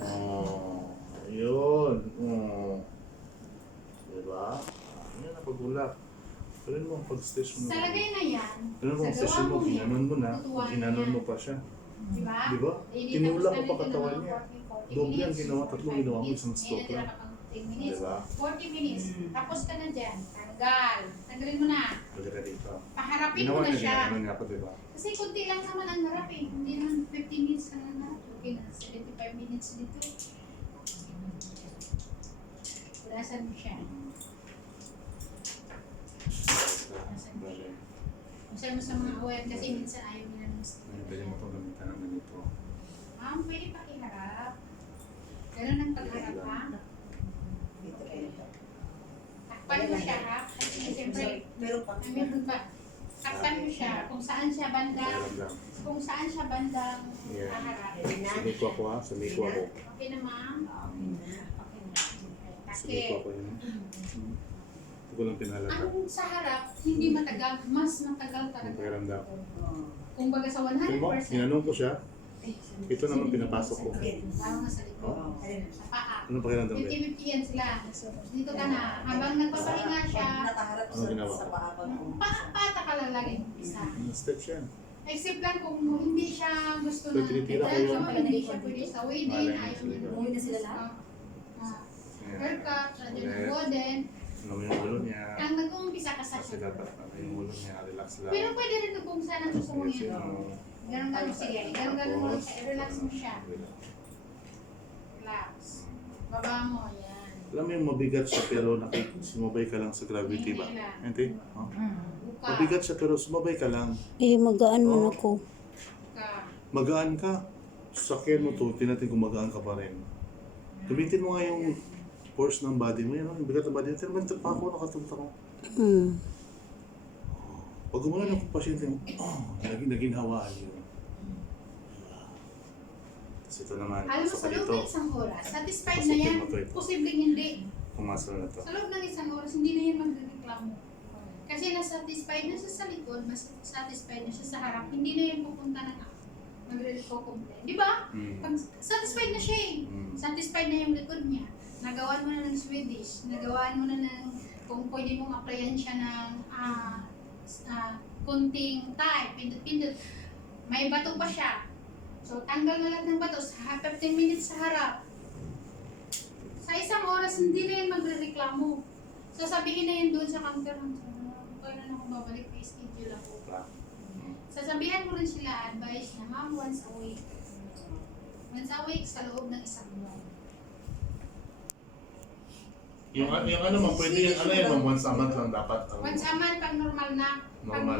Oh, yun. Oh. Diba? Yan ang pagulak. Pero mo, pag-stitch mo. Sa lagay na yan, Pero mo, sa stitch gawa mo, mo yan, ginanon mo na. tutuwa na Ginanon yan. mo pa siya. Diba? Diba? Hindi Tinulak tapos mo pa na katawan nito niya. ng 40 Doble ang minutes, ginawa, tatlong ginawa mo, 45 isang minutes. stroke Ngayon, lang. natira ka pang 10 minutes. Diba? 40 minutes. Tapos ka na dyan. Tanggal. Tanggalin mo na. Pwede ka dito. Paharapin Ginawa mo na niya, siya. ginanon niya ako, diba? Kasi kunti lang naman ang harap eh. Hindi naman 15 minutes lang ang harap. Okay na, 75 minutes dito. Pulasan mo siya. Pulasan mo siya. Masyal mo sa mga aware kasi minsan ayaw nila ng Pwede mo itong gamitan ng ganito. Ma'am, pwede pakiharap. Ganun ang pagharap ha. Takpan mo siya ha. Kasi siyempre, Meron pa. meron ba? Takpan mo siya kung saan siya bandang, Alam lang. kung saan siya bandang Yeah. haharap. Sumiko ako ha, sumiko ako. Okay na ma'am? Sumiko Takip. ako yun. Ito ko lang pinalata. Ang sa harap, hindi matagal, mas matagal Ang talaga. pakiramdam. Kung baga sa Tingnan mo, 100%, ginanong ko siya. Ito naman pinapasok ko. parang nasa likod. Oh. Sa paa. Anong pakiramdam din? 50-50 yan sila. Dito ka na. Habang nagpapahinga siya, Nakaharap Ano ginawa? sa paa ko. pata ka lang lagi isa. Step siya. Except lang kung hindi siya gusto So, na tinitira ko ito, yun. hindi siya pwede sa wedding, Malay ayaw mo niya. sila. Umuwi na sila lahat? Haircut, traditional wooden. Ano mo yung ulo niya. Ang nag-uumpisa ka sa Kasi siya. dapat ano yung ulo niya, relax lang. Pero pwede rin kung saan ang gusto mo Yes, yun. yun. Ganun sige. Ganun mo lang siya. Relax mo siya. Relax. Baba mo, yan. Alam mo yung mabigat siya pero sumabay ka lang sa gravity ba? Hindi? Oh. Buka. Mabigat siya pero sumabay ka lang. Eh, magaan man Oh. ako. Buka. Magaan ka. Sakyan mo to, tinatin kung magaan ka pa rin. Gamitin mo nga yung force ng body mo. Yan, yung bigat ng body mo. Tinaman ito pa ako, nakatunta ko. Hmm. Pag gumana ng pasyente mo, naging hawaan yun. Tapos ito naman, Alam mo, pasok sa ka loob dito. ng isang oras, satisfied na Pasukin yan. mo to ito. Posibleng hindi. Pumasok na to. Sa loob ng isang oras, hindi na yan magreklamo. Kasi nasatisfied na siya sa likod, mas satisfied na siya sa harap, hindi na yan pupunta ng magre-complain. Di ba? Pag satisfied na siya eh. Satisfied na yung likod niya. Nagawan mo na ng Swedish. Nagawan mo na ng kung pwede mong applyan siya ng kunting tie, pindot-pindot. May bato pa siya. So, tanggal na lahat ng bato. Sa 15 minutes sa harap. Sa isang oras, hindi na yan magre-reklamo. Sasabihin na yan doon sa counter. Kailan ako babalik, may schedule ako. Sasabihan mo rin sila, advice na ma'am, once a week. Once a week sa loob ng isang buwan. Yung ano man, pwede yan, ano yan, once a month lang dapat. Once a month, pag normal na. Pag Normal.